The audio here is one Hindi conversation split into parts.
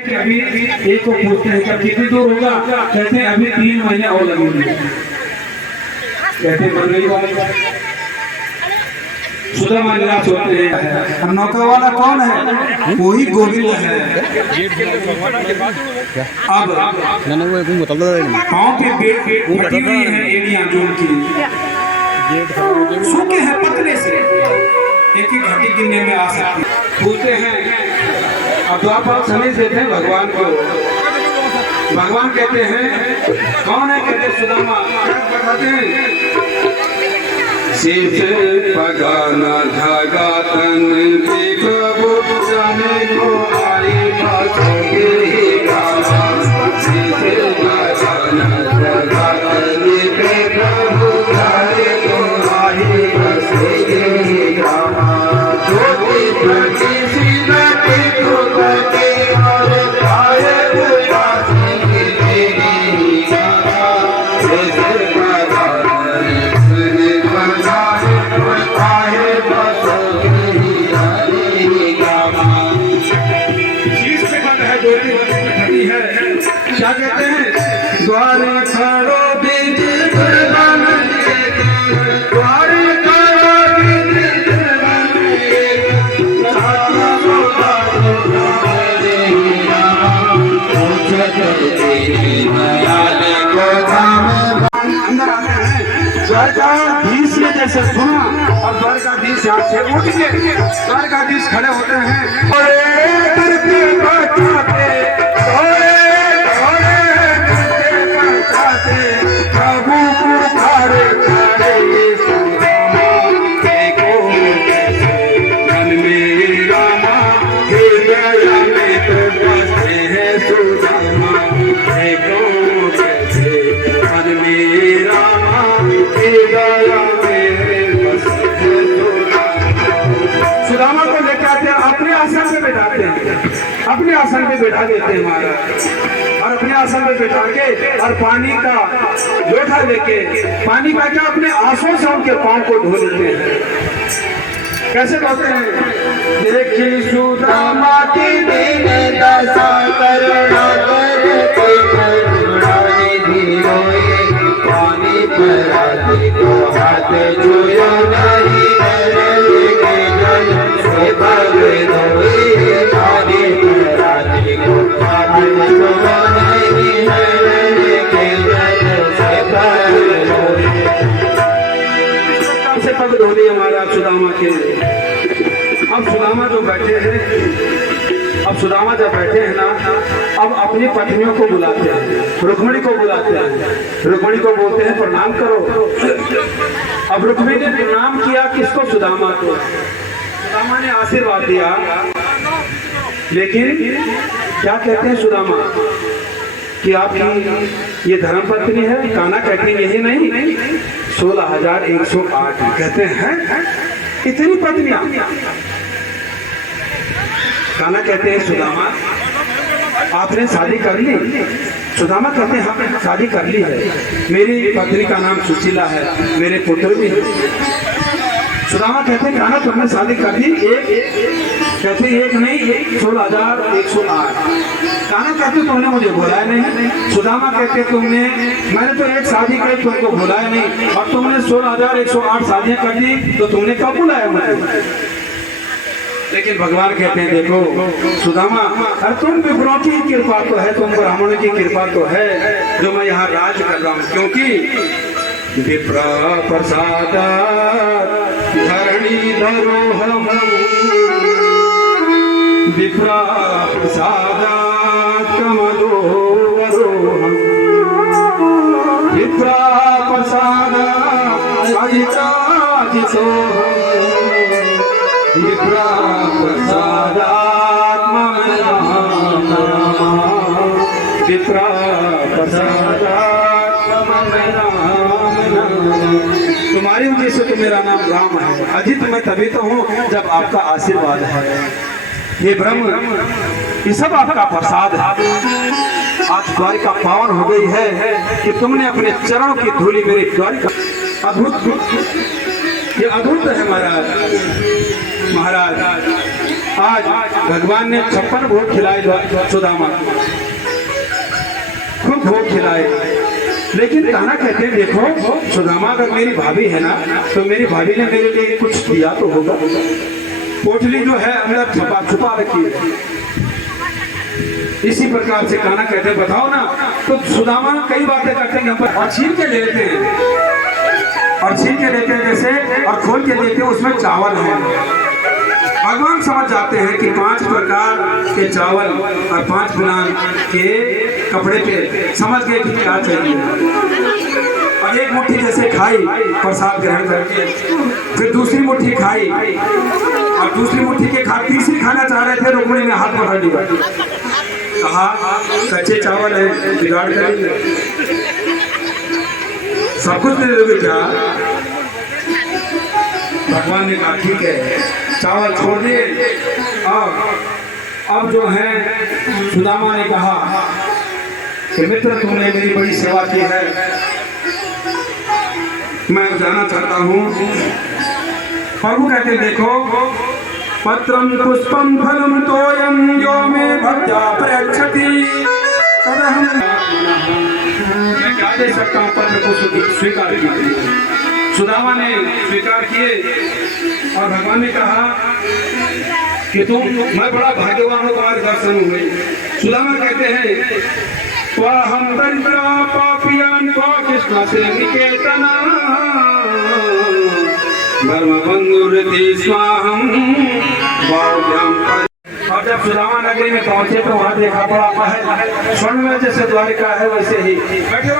कि अभी एक को पूछते हैं कि कितनी दूर होगा, कहते हैं अभी 3 महीने और लगेंगे। कहते हैं सुदामा निराश होते हैं। नौका वाला कौन है? वही गोविंद है। अब पाँव के फटी हुई है एड़ियां जो उनकी सूखे हैं पतले से, एक ही घटी गिनने में आ सकती। पूछते हैं अब द्वापर संदेश देते हैं भगवान को। भगवान कहते हैं कौन है? कहते सुदामा। बताते हैं शीश पगाना धागा तन भी प्रभु जाने को आई बातोगे ही गावा। शीश पगाना धागा तन भी प्रभु जाने को आई बसोगे ही गावा। ज्योति प्रति सीधा के खुदा के और आए बुलासी की तेरी गावा। शीश पगाना क्या कहते हैं? द्वार खड़ो बीच दुर्बन, द्वार खड़ो बीच दुर्बन, अंदर आते हैं। द्वारकाधीश ने जैसे सुना और द्वारकाधीश यहाँ से उठ के द्वारकाधीश खड़े होते हैं। सुदामा को लेकर आते हैं, अपने आसन पे बैठाते हैं, अपने आसन पे बैठा देते हैं महाराज। और अपने आसन पे बैठा के और पानी का लोटा लेके पानी का क्या अपने आंसू से उनके पांव को धो लेते हैं। कैसे धोते हैं? देखी सुदामा की दशा करुणा पानी पर को हाथ जोया नहीं से पग धो लिए महाराज सुदामा के। अब सुदामा जो बैठे हैं, अब सुदामा जब बैठे हैं ना, अब अपनी पत्नियों को बुलाते हैं, रुक्मिणी को बुलाते हैं। रुक्मिणी को बोलते हैं प्रणाम करो। अब रुक्मिणी ने प्रणाम किया किसको? सुदामा को। सुदामा ने आशीर्वाद दिया, लेकिन क्या कहते हैं सुदामा कि आपकी ये धर्मपत्नी है? कान्हा कहती यही नहीं 16,108 कहते हैं इतनी पत्नियां। कान्हा कहते हैं सुदामा आपने शादी कर ली? सुदामा कहते हैं हाँ शादी कर ली है, मेरी पत्नी का नाम सुशीला है, मेरे पुत्र भी है। सुदामा कहते हैं कान्हा तुमने शादी कर ली? कहते एक नहीं 16,108। कान्हा कहते तुमने मुझे बुलाया नहीं। सुदामा कहते मैंने तो एक शादी की तुमको बुलाया नहीं, और तुमने 16,108 शादियां कर दी, तो तुमने कब बुलाया मुझे? लेकिन भगवान कहते हैं देखो सुदामा, अरे तुम विप्रों की कृपा तो है, तुम ब्राह्मणों की कृपा तो है जो मैं यहाँ राज कर रहा हूँ। क्योंकि विप्र प्रसाद धरणी धरोहम, विप्र प्रसाद कमलोवरोहम, विप्र प्रसाद अजिताजितोहम, विप्र प्रसादात्मा विप्र प्रसादात्मा। तुम्हारी वजह से तो मेरा नाम राम है। अजित मैं तभी तो हूँ जब आपका आशीर्वाद है। ये ब्रह्म ये सब आपका प्रसाद है। आज द्वारिका पावन हो गई है कि तुमने अपने चरणों की धूली मेरी द्वारिका। अद्भुत, ये अद्भुत है महाराज। आज भगवान ने 56 भोग खिलाए सुदामा, खूब भोग खिलाए। लेकिन कान्हा कहते हैं देखो सुदामा अगर मेरी भाभी है ना, तो मेरी भाभी ने मेरे लिए कुछ दिया तो होगा। पोटली जो है अंदर छुपा रखी है। इसी प्रकार से कान्हा कहते हैं बताओ ना, तो सुदामा कई बातें करते हैं पर और छीन के लेते हैं, और छीन के लेते हैं जैसे, और खोल के लेते हैं, उसमें चावल है। भगवान समझ जाते हैं कि 5 प्रकार के चावल और 5 गुलाम के कपड़े पे समझ गए कि क्या चाहिए। और एक मुट्ठी जैसे खाई प्रसाद ग्रहण करके, फिर दूसरी मुट्ठी खाई, और दूसरी मुट्ठी के तीसरी खाना चाह रहे थे, रुक्मिणी ने हाथ पकड़ लिया, कहा कच्चे चावल है, बिगाड़ करेंगे, सब कुछ दे दोगे क्या? भगवान ने कहा ठीक है, चावल छोड़ दिए। अब जो है सुदामा ने कहा कि मित्र तुमने मेरी बड़ी सेवा की है, मैं जाना चाहता हूँ। प्रभु कहते देखो पत्रम पुष्पम फलम तोयम यो में भक्त्या प्रयच्छति, मैं क्या दे सकता हूँ? पत्र को स्वीकार कीजिए। सुदामा ने स्वीकार किए और भगवान ने कहा कि मैं बड़ा भाग्यवान हूँ, तुम्हारे दर्शन हुए। सुदामा कहते हैं हम दरिद्रा पापियान कृष्ण से निकेतना धर्म बंधुरति स्वाहम। और जब सुदामा नगरी में पहुंचे तो वहां देखा बड़ा महल, स्वर्ण में जैसे द्वारिका है वैसे ही। बैठे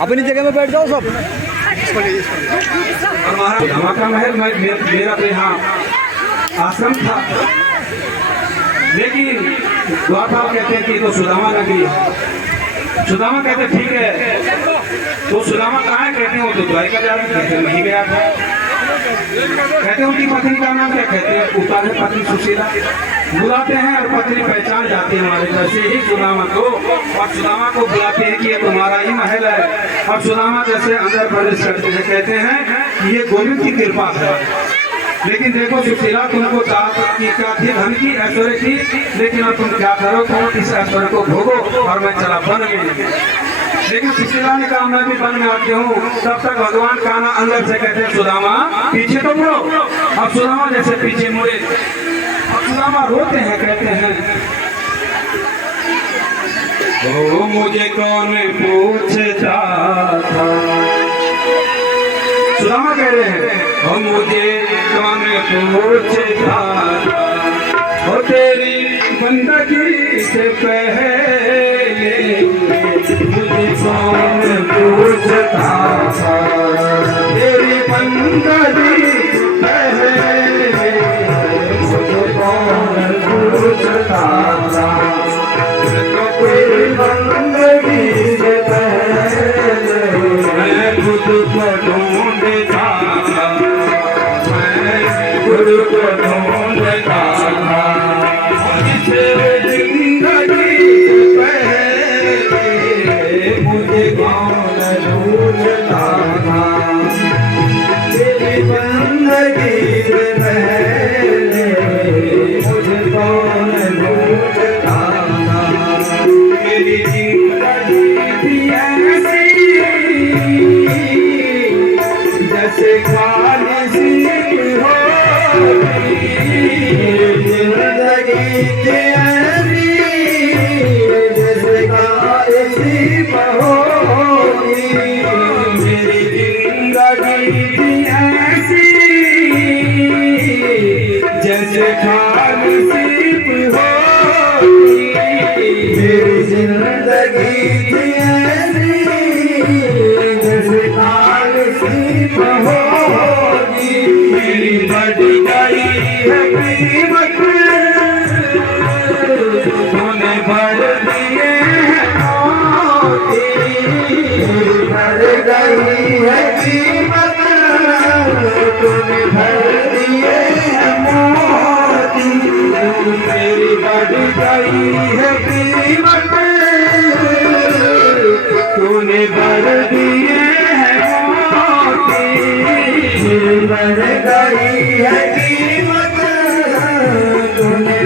अपनी जगह में बैठ जाओ सब। और महाराज धमाका महल मेरा तो यहाँ आश्रम था, लेकिन द्वारपाल कहते हैं कि तो सुदामा नगरी है। सुदामा कहते ठीक है, तो सुदामा कहाँ है? कहते हैं वो तो द्वारिका जा रहे, कहते वहीं गया था। कहते हैं उनकी पत्नी का नाम क्या? कहते हैं उतारे पत्नी सुशीला। बुलाते हैं और पत्नी पहचान जाती है हमारे जैसे ही सुदामा को, और सुदामा को बुलाते हैं कि ये तुम्हारा ही महल है। और सुदामा जैसे अंदर प्रवेश करते हैं, कहते हैं ये गोविंद की कृपा है। लेकिन देखो सुशीला तुमको चाहत की क्या थी? धन की, ऐश्वर्य की, लेकिन अब तुम क्या करो? तुम इस ऐश्वर्य को भोगो और मैं चला वन में। लेकिन सुशीला ने कहा मैं भी वन में आती हूँ। तब तक भगवान कान्हा अंदर से कहते हैं सुदामा पीछे तो मुड़ो। अब सुदामा जैसे पीछे मुड़े, अब सुदामा रोते हैं, कहते हैं ओ मुझे कौन पूछता था। सुदामा कह रहे हैं ओ मुझे कौन पूछता था, ओ तेरी बंदगी से पहले मुझे कौन पूछता था, तेरी बंदगी पहले मुझे कौन पूछता था, तेरी बंदगी से पहले मैं खुद को ढूंढता था, मैं खुद को ढूंढता था, जिंदगी पहले मुझे कौन ढूंढता था, तेरी बंदगी से पहले मुझे कौन ढूंढता था, मेरी जिंदगी थी ऐसी जैसे खाली सी होती, जिंदगी थी ऐसी जैसे खाली सी होती, मेरी जिंदगी थी ऐसी जैसे खाली सी होती, मेरी जिंदगी थी ऐसी जैसे खाली सी होती, मेरी बढ़ गई है कीमत, तूने भर दिए हैं मोती, बढ़ गई है कीमत, तूने भर दिए हैं मोती, मेरी बढ़ गई है कीमत, तूने भर दिए हैं मोती, बढ़ गई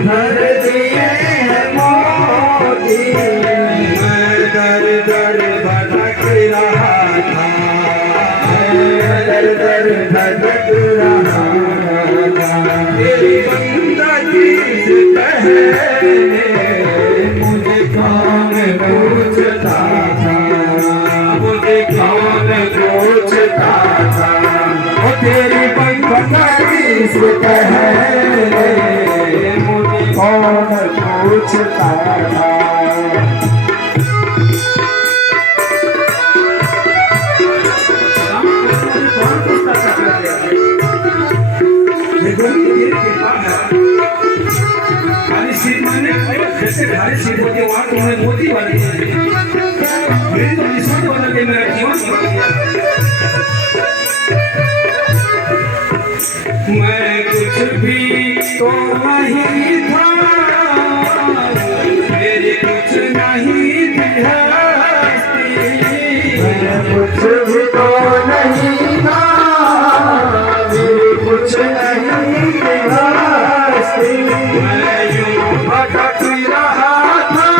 भर दिए हैं मोती। मैं दर दर भटक रहा था, दर दर भटक रहा था। तेरी बंदगी से पहले मुझे कौन पूछता था, मुझे कौन पूछता था। ओ तेरी बंदगी से पहले मुझे कौन पूछता था। कौन पूछता था? देखो ये कृपा है। खाली सीट मैंने जैसे खाली सीट होती है वहाँ तुमने मोती वाली मेरी तो किस्मत बदल के मेरा जीवन बदल गया। मैं कुछ भी तो नहीं था, मेरी कुछ नहीं थी हस्ती। मैं कुछ भी तो नहीं था, मेरी कुछ नहीं थी हस्ती। मैं यूं भटक रहा था,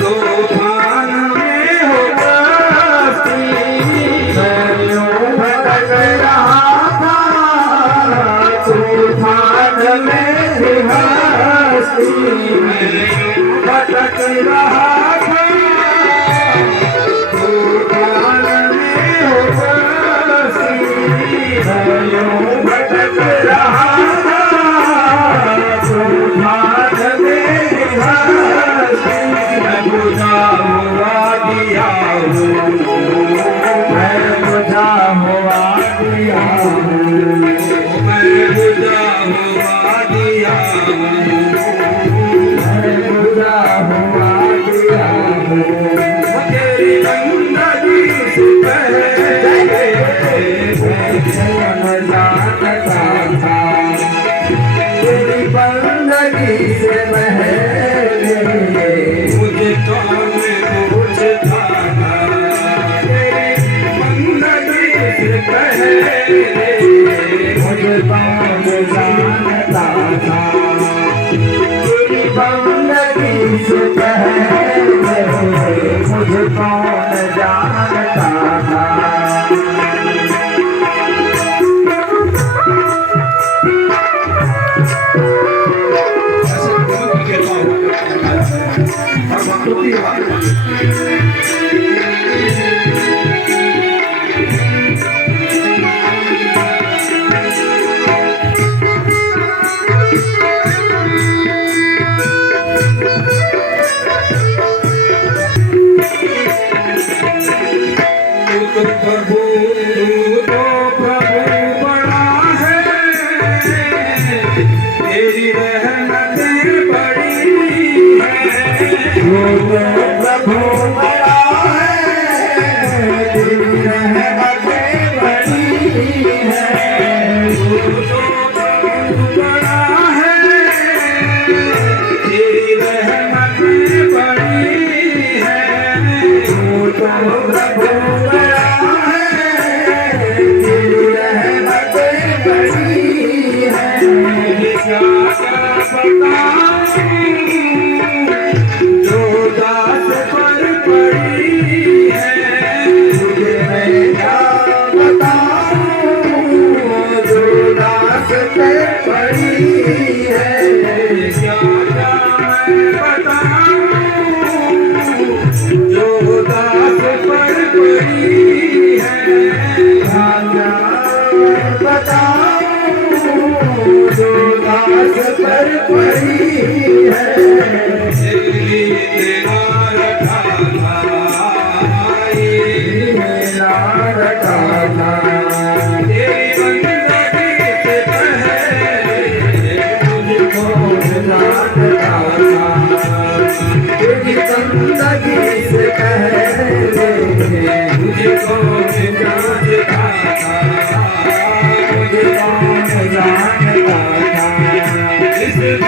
तूफान में हो बस्ती। मैं यूं भटक रहा था, तूफान में ही हस्ती। मैं यूं भटक रहा था, तूफान में हो बस्ती। मैं यूं भटक रहा था, तूफान में ही हस्ती। मैं बुझा हुआ दिया हूँ, मैं बुझा हुआ दिया हूँ। मैं बुझा हुआ दिया हूँ। मैं बुझा हुआ दिया हूँ। तेरी बंदगी से पहले मैं जानता था, तेरी बंदगी से पहले मुझे कौन पूछता था। तेरी बंदगी से पहले मुझे कौन जानता था। तेरी बंदगी से पहले मुझे कौन जानता था। ऐसे बहुत कृपा हुआ और भक्तों की बात। प्रभु तो प्रभु बड़ा है, तेरी रहमतें बड़ी है। प्रभु बड़ा है, तेरी रहमतें बड़ी है। तो प्रभु बड़ा है, तेरी रहमतें बड़ी है। प्रभु बड़ा है, तेरी रहमतें बड़ी है। मुझे क्या बताऊं जो दास पर पड़ी है। मुझे मैं क्या बताऊं जो दास पे पड़ी है। क्या मैं बताऊं जो दास पर पड़ी है। राजा बताऊं जो दास पर पड़ी है। तेरा रखा था मेरा रखा था, तेरी बंदगी से पहले मुझको जानता था। तेरी बंदगी से पहले मुझे कौन जानता था। मुझे कौन जानता था। इस दिन